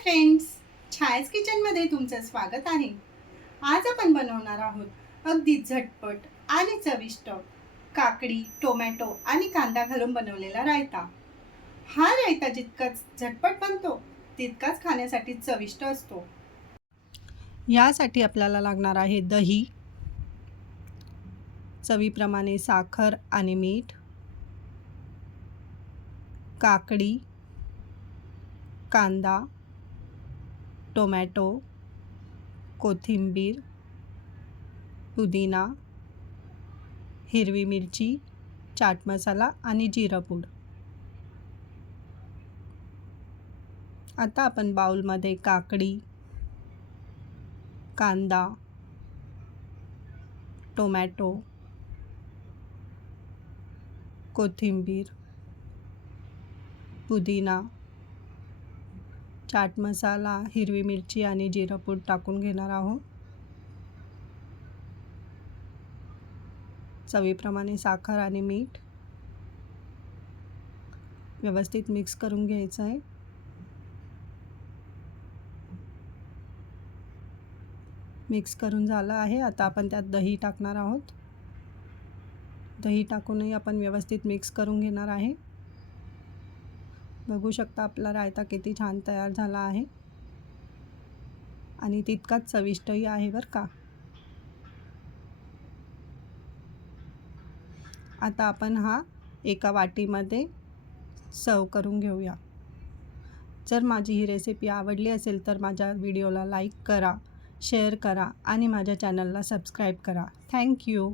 Friends, छायाज किचनमध्ये तुमचं स्वागत आहे. आज आपण बनवणार आहोत अगदी झटपट आणि चविष्ट काकडी, टोमॅटो आणि कांदा घालून बनवलेला रायता. हा रायता जितकाच झटपट बनतो तितकाच खाण्यासाठी चविष्ट असतो. यासाठी आपल्याला लागणार आहे दही, चवीप्रमाणे साखर आणि मीठ, काकडी, कांदा, टोमॅटो, कोथिंबीर, पुदिना, हिरवी मिरची, चाट मसाला आणि जिरं पूड. आता आपण बाउलमध्ये काकडी, कांदा, टोमॅटो, कोथिंबीर, पुदिना, चाट मसाला, हिरवी मिरची आणि जिरं पूड टाकून घेणार आहोत. चवीप्रमाणे साखर आणि मीठ व्यवस्थित मिक्स करून घ्यायचं आहे. मिक्स करून झालं आहे. आता आपण त्यात दही टाकणार आहोत. दही टाकूनही आपण व्यवस्थित मिक्स करून घेणार आहे. बघू शकता आपला रायता किती छान तयार झाला आहे आणि तितकाच चविष्टही आहे बरं का. आता आपण हा एका वाटीमध्ये सर्व करून घेऊया. जर माझी ही रेसिपी आवडली असेल तर माझ्या व्हिडिओला लाईक करा, शेअर करा आणि माझ्या चॅनलला सबस्क्राईब करा. थँक्यू.